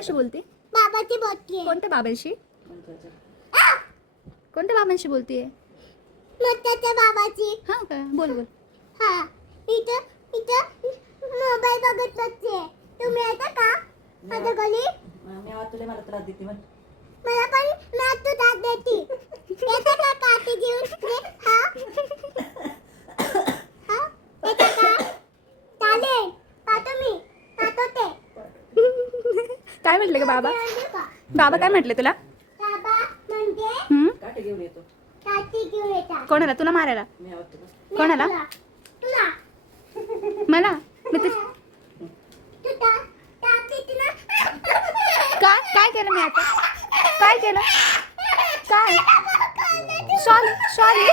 कोणाशी बोलते? बाबाची बोलते. कोणत्या बाबांशी? कोणत्या बाबांशी बोलतेय? मोठ्याच्या बाबाची. हा का? बोल बोल. हा, इथं इथं मोबाईल बघत बसते. तुम्ही येता का माझ्या घरी? मी आवाज तुला मला त्रास देते म्हण. मला पण मी तू दात देती. येता का काठी घेऊन? हा हा, येता का? चालेल, पाहतो मी, पाहतो ते. काय म्हटले का बाबा? येऊ का? बाबा काय म्हटले तुला? बाबा म्हणजे काठी घेऊन येतो. काठी घेऊन येतात. कोणाला? तुला मारायला? मी आवाज तुला. कोणाला? तुला मला? मी ते तुला काठी ना. काय काय केलं मी आता? काय केलं? काय? Sorry sorry